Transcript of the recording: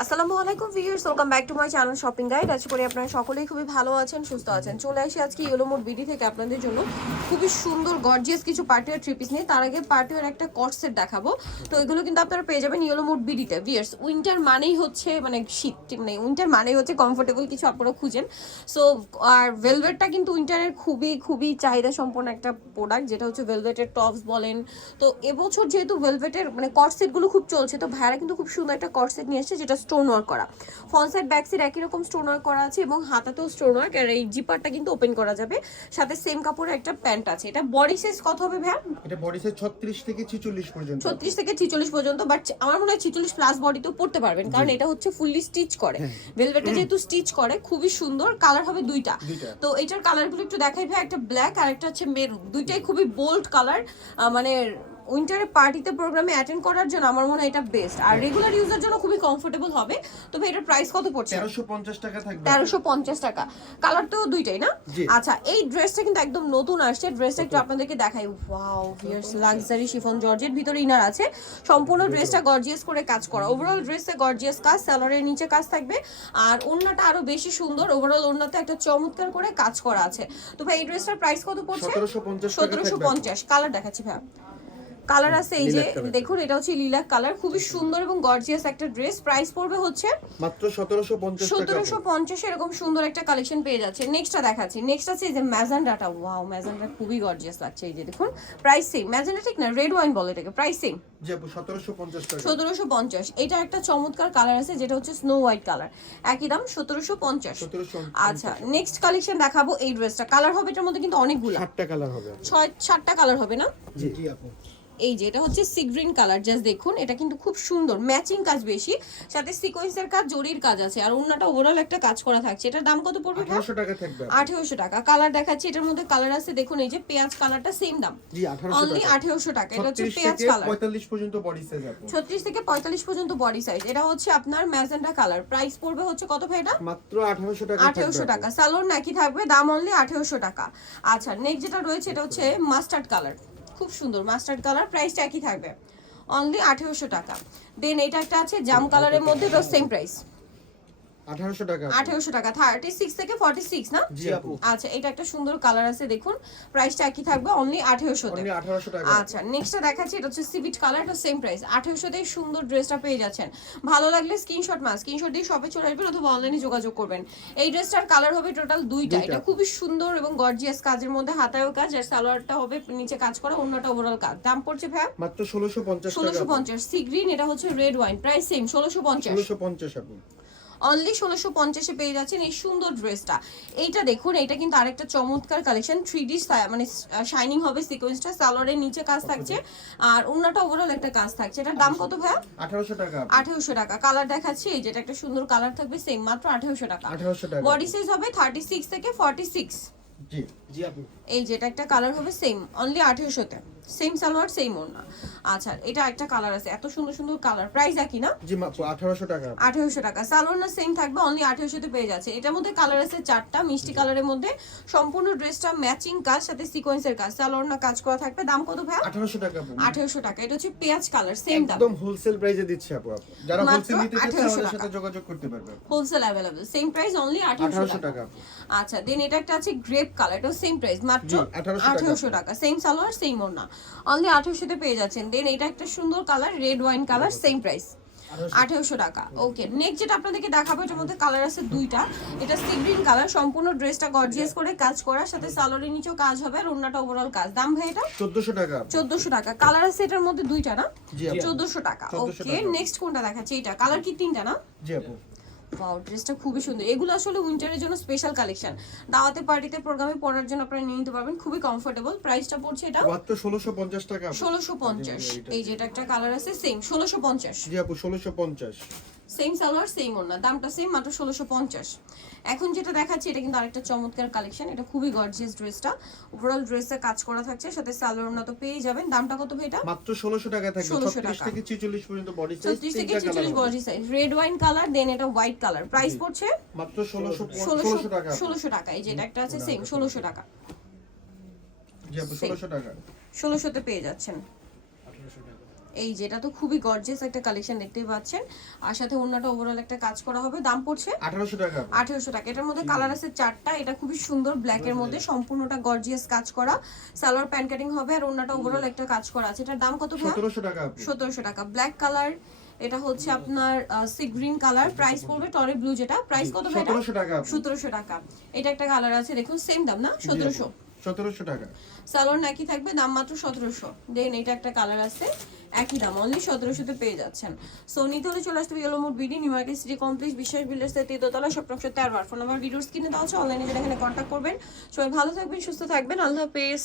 আসসালামু আলাইকুম viewers, welcome back to my channel shopping guide. আশা করি আপনারা সকলেই খুবই ভালো আছেন, সুস্থ আছেন। চলে আসি আজকে ইয়েলো মোড বিডি থেকে আপনাদের জন্য। খুবই সুন্দর গর্জিয়াস কিছু পার্টিওয়ার থ্রি পিস নিয়ে। তার আগে পার্টিওয়ার একটা কট সেট দেখাবো। তো এগুলো কিন্তু আপনারা পেয়ে যাবেন ইয়েলো মোড বিডিতে ভিউয়ার্স উইন্টার মানেই হচ্ছে মানে শীত মানে উইন্টার মানেই হচ্ছে কমফোর্টেবল কিছু আপনারা খুঁজেন। সো আর ভেলভেটটা কিন্তু উইন্টারের খুবই খুবই চাহিদা সম্পন্ন একটা প্রোডাক্ট যেটা হচ্ছে ভেলভেটের টপস বলেন। তো এবছর যেহেতু ভেলভেটের মানে কট সেটগুলো খুব চলছে, তো ভাইয়ারা কিন্তু খুব সুন্দর একটা কট সেট নিয়ে এসেছে, যেটা স্টোন ওয়ার্ক করা। ফ্রন্ট সাইড ব্যাক সাইড একই রকম স্টোন ওয়ার্ক করা আছে এবং হাতাতেও স্টোন ওয়ার্ক আর এই জিপারটা কিন্তু ওপেন করা যাবে। সাথে সেম কাপড়ের একটা প্যান্ট আছে। এটা বডি সাইজ কত হবে ভাইয়া? এটা বডি সাইজ 36 থেকে 46 পর্যন্ত। ছত্রিশ থেকে ছিচল্লিশ পর্যন্ত বাট আমার মনে হয় ছিচল্লিশ প্লাস বডিতেও পড়তে পারবেন কারণ এটা হচ্ছে ফুললি স্টিচ করে। ভেলভেটটা যেহেতু স্টিচ করে খুবই সুন্দর কালার হবে দুইটা। দুইটা। তো এটার কালারগুলো একটু দেখাই ভাই একটা ব্ল্যাক আর একটা হচ্ছে মেরুন দুইটাই খুবই বোল্ড কালার মানে উইন্টারে পার্টিতে প্রোগ্রামে অ্যাটেন্ড করার জন্য আমার মনে হয় এটা বেস্ট আর রেগুলার ইউজের জন্য খুবই কমফোর্টেবল হবে। তবে এটার প্রাইস কত পড়ছে? 1350 টাকা থাকবে। তেরোশো পঞ্চাশ টাকা। কালার তো দুইটাই না? আচ্ছা এই ড্রেসটা কিন্তু একদম নতুন আসছে। ড্রেসটা একটু আপনাদেরকে দেখাই। ওয়াও ভিয়ার্স লাক্সারি শিফন জর্জের ভিতরে ইনার আছে। সম্পূর্ণ ড্রেসটা গর্জিয়াস করে কাজ করা। ওভারঅল ড্রেসে গর্জিয়াস কাজ স্যালোয়ারের নিচে কাজ থাকবে। আর ওড়নাটা আরও বেশি সুন্দর। ওভারঅল ওড়নাতে একটা চমৎকার করে কাজ করা আছে। তো ভাই এই ড্রেসটার প্রাইস কত পড়ছে? 1750 টাকা সতেরোশো থাকবে পঞ্চাশ। কালার দেখাচ্ছি ভাই কালার আছে এই যে দেখুন এটা হচ্ছে লিলাক কালার খুবই সুন্দর এবং গর্জিয়াস একটা ড্রেস প্রাইস পড়বে হচ্ছে মাত্র 1750 টাকা। সতেরোশো পঞ্চাশ এরকম সুন্দর একটা কালেকশন পেয়ে যাচ্ছে। নেক্সটটা দেখাচ্ছি। নেক্সট আছে এই যে ম্যাজেন্ডাটা ওয়াও ম্যাজেন্ডা খুবই গর্জিয়াস লাগছে এই যে দেখুন। প্রাইস সেম ম্যাজেন্ডা ঠিক না? রেড ওয়াইন বলে এটাকে। প্রাইস সেম 1750 টাকা। এটা একটা চমৎকার কালার আছে যেটা হচ্ছে স্নো হোয়াইট কালার একই দাম সতেরোশো পঞ্চাশ। 1750 আচ্ছা নেক্সট কালেকশন দেখাবো এই ড্রেসটা কালার হবে এটার মধ্যে কিন্তু অনেকগুলো। সাতটা কালার হবে। ছয় সাতটা কালার হবে না? জি। জি আপু। এই যে এটা হচ্ছে সি গ্রিন কালার জাস্ট দেখুন এটা কিন্তু খুব সুন্দর ম্যাচিং কাজ বেশি সাথে সিকোয়েন্সের কাজ জরির কাজ আছে আর অন্যটা ওভারঅল একটা কাজ করা থাকছে। এটার দাম কত পড়বে ভাই? 1800 টাকা থাকবে আপু। আঠেরোশো টাকা। কালার দেখাচ্ছি এটার মধ্যে কালার আছে দেখুন এই যে পেঁয়াজ কালারটা সেম দাম। জি 1800 অনলি টাকা। আঠেরোশো টাকা এটা হচ্ছে পেঁয়াজ কালার 45 পর্যন্ত বডি সাইজ আপু ছত্রিশ থেকে পঁয়তাল্লিশ পর্যন্ত বডি সাইজ এটা হচ্ছে আপনার ম্যাজেন্ডা কালার প্রাইস পড়বে হচ্ছে কত ভাই এটা? মাত্র 1800 টাকা আঠেরোশো টাকা। সালোয়ার নাকি থাকবে দাম অনলি আঠেরোশো টাকা। আচ্ছা নেক্সট যেটা রয়েছে এটা হচ্ছে মাস্টার্ড কালার খুব সুন্দর। মাস্টার্ড কালার প্রাইসটা একই থাকবে। অনলি আঠেরোশো টাকা। দেন এটা একটা আছে জাম কালারের মধ্যে তো সেম প্রাইস 1800 টাকা থেকে ফর্টি সিক্স না? জি আপু। আচ্ছা এটা একটা সুন্দর কালার আছে দেখুন। প্রাইসটা একই থাকবে অনলি আঠেরোশোতে। অনলি 1800 টাকা। আচ্ছা নেক্সটটা দেখাচ্ছি এটা হচ্ছে সিভিট কালার এটা সেম প্রাইস সুন্দর ড্রেসটা পেয়ে যাচ্ছেন। ভালো লাগলে স্ক্রিনশট মাস স্ক্রিনশট দিয়ে শপে চলে আসবেন অথবা অনলাইনে যোগাযোগ করবেন। এই ড্রেসটার কালার হবে টোটাল দুইটা। এটা খুবই সুন্দর এবং গর্জিয়াস কাজের মধ্যে হাতায়ও কাজ আর সালোয়ারটা হবে নিচে কাজ করা অন্যটা ওভারঅল কাজ। দাম পড়ছে ভাই মাত্র 1650 টাকা ষোলোশো। পঞ্চাশ। সি গ্রিন এটা হচ্ছে রেড ওয়াইন প্রাইস সেম ষোলোশো পঞ্চাশ। 1650 আপু। অনলি ষোলোশো পঞ্চাশে পেয়ে যাচ্ছেন এই সুন্দর ড্রেসটা। এইটা দেখুন এটা কিন্তু আরেকটা চমৎকার কালেকশন থ্রি ডি মানে শাইনিং হবে সিকোয়েন্সটা সালোয়ারের নিচে কাজ থাকছে আর অন্যটা ওভারঅল একটা কাজ থাকছে। এটার দাম কত ভাইয়া? 1800 টাকা। আঠারোশো টাকা। কালার দেখাচ্ছি এই যেটা একটা সুন্দর কালার থাকবে সেম মাত্র আঠারোশো টাকা। 1800 টাকা। বডি সাইজ হবে থার্টি সিক্স থেকে ফর্টি সিক্স এই যেটা একটা কালার হবে সেম অনলি আঠেরোশোতে। সেম সালোয়ার সেম ওড়না। আচ্ছা এটা একটা কালার আছে। এত সুন্দর সুন্দর কালার প্রাইস একই না? জি আপু 1800 টাকা। আপু। আঠেরোশো টাকা। সালোয়ার না সেম থাকবে অনলি আঠেরোশোতে পেয়ে যাচ্ছে। এটার মধ্যে কালার আছে চারটা মিষ্টি কালারের মধ্যে। সম্পূর্ণ ড্রেসটা ম্যাচিং কাজ সাথে সিকোয়েন্সের কাজ। সালোয়ার না কাজ করা থাকবে। দাম কত ভাই 1800 টাকা আপু। আঠেরোশো টাকা। এটা হচ্ছে পেঁয়াজ কালার সেম দাম। একদম হোলসেল প্রাইসে দিচ্ছি আপু আপু। যারা মাত্র হোলসেল নিতে 1800 আমাদের টাকা। সাথে যোগাযোগ করতে পারবে wholesale available same price only আঠেরোশো 1800 টাকা। টাকা আচ্ছা দেন এটা একটা আছে গ্রেপ কালার এটাও সেম প্রাইস মাত্র 1800 টাকা। সেম সালোয়ার সেম ওড়না। অনলি আঠেরোশোতে পেয়ে যাচ্ছেন। দেন এটা একটা সুন্দর colour red wine colour same price আঠেরোশো। টাকা। ওকে নেক্সট যেটা আপনাদেরকে দেখাবো এটার মধ্যে কালার আছে দুইটা। এটা সি গ্রিন কালার সম্পূর্ণ ড্রেসটা গর্জিয়াস করে কাজ করার সাথে সালোয়ারের নিচেও কাজ হবে আর অন্যটা ওভারঅল কাজ। দাম ভাই এটা? 1400 টাকা। চোদ্দশো টাকা। কালার আছে এটার মধ্যে দুইটা না। চোদ্দশো টাকা। ওকে নেক্সট কোনটা দেখাচ্ছে? এটা কালার কি তিনটা না? জি আপু। ওয়াও ড্রেসটা খুবই সুন্দর। এগুলো আসলে উইন্টারের জন্য স্পেশাল কালেকশন দাওয়াতে পার্টিতে প্রোগ্রামে পরার জন্য আপনারা নিয়ে নিতে পারবেন। খুবই কমফোর্টেবল প্রাইসটা পড়ছে এটা? মাত্র 1650 টাকা। আপু। ষোলোশো পঞ্চাশ। এই যেটা একটা কালার আছে সেম ষোলোশো পঞ্চাশ। জি আপু 1650 সেম সালোয়ার সেম ওড়না দামটা সেম মাত্র ষোলোশো পঞ্চাশ। এখন যেটা দেখাচ্ছি এটা কিন্তু আরেকটা চমৎকার কালেকশন এটা খুবই গর্জিয়াস ড্রেসটা ওভারঅল ড্রেসে কাজ করা থাকছে সাথে সালোয়ার ওড়না তো পেয়ে যাবেন। দামটা কত ভাই এটা? মাত্র 1600 টাকা থাকবে। 1600 36 টাকা। থেকে 46 পর্যন্ত বডি সাইজ ছত্রিশ থেকে ছেচল্লিশ body size red wine colour then এটা হোয়াইট কালার প্রাইস পড়ছে? মাত্র 1600 ষোলোশো 1600 টাকা। ষোলোশো টাকা। এই যেটা একটা আছে সেম ষোলোশো টাকা. 1600 টাকা। ষোলোশোতে পেয়ে যাচ্ছেন। এই যেটা তো খুবই গর্জিয়াস একটা কালেকশন দেখতেই পাচ্ছেন। আর সাথে অন্যটা ওভারঅল একটা কাজ করা হবে। দাম পড়ছে আঠারোশো টাকা আঠেরোশো টাকা। এটার মধ্যে কালার আছে চারটা। এটা খুবই সুন্দর ব্ল্যাক এর মধ্যে সম্পূর্ণটা গর্জিয়াস কাজ করা। সালোয়ার প্যান্ট কাটিং হবে আর অন্যটা ওভারঅল একটা কাজ করা আছে। এটার দাম কত ভাই? সতেরোশো টাকা আপু। সতেরোশো টাকা। ব্ল্যাক কালার এটা হচ্ছে আপনার সি গ্রিন কালার প্রাইস পড়বে টরে ব্লু যেটা। প্রাইস কত ভাই এটা? সতেরোশো টাকা আপু। সতেরোশো টাকা। এটা একটা কালার আছে। দেখুন সেম দাম না? সতেরোশো। সতেরোশো টাকা। সালোয়ার নাকি থাকবে দাম মাত্র সতেরোশো। দেন এটা একটা কালার আছে, একই দাম অনলি সতেরোশোতে পেয়ে যাচ্ছেন। সো নিতে হলে চলে আসতে yellow mode BD new market city complex Biswas builders তৃতীয়তলা সপ্তমশো তেরো আর ফোন নাম্বার ভিডিওস কিনে দেওয়া আছে অনলাইনে যেটা এখানে কন্ট্যাক্ট করবেন। সবাই ভালো থাকবেন, সুস্থ থাকবেন, আল্লাহ হাফেজ।